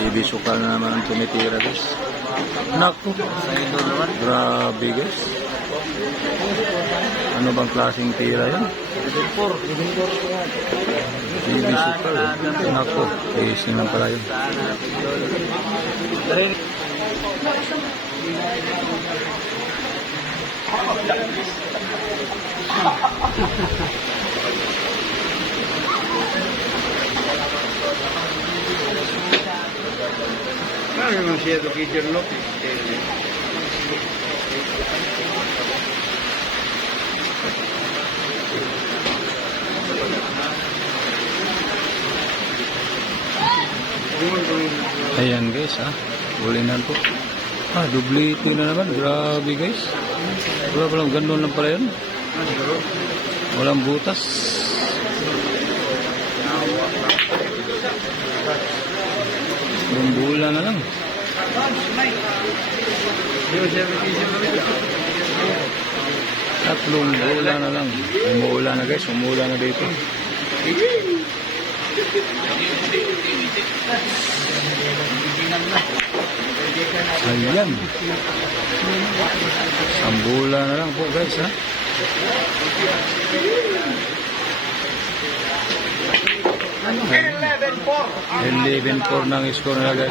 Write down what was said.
Baby sukal na naman ang tumitira guys. Naku, grabe guys. Ano bang klaseng tira yan? Baby sukal. Naku, casing lang pala yun. Claro, non si è da Peter Lopez. Ayan guys ha. Ulinan po. Dublito na naman. Grabe guys. Wala palang ganun lang pala yun. Walang butas. Bumbula na lang. Tatlong bola na lang. Umula na guys. Umula na dito. Ayan. Sambula na lang po guys ha. 11-4 ng score na guys.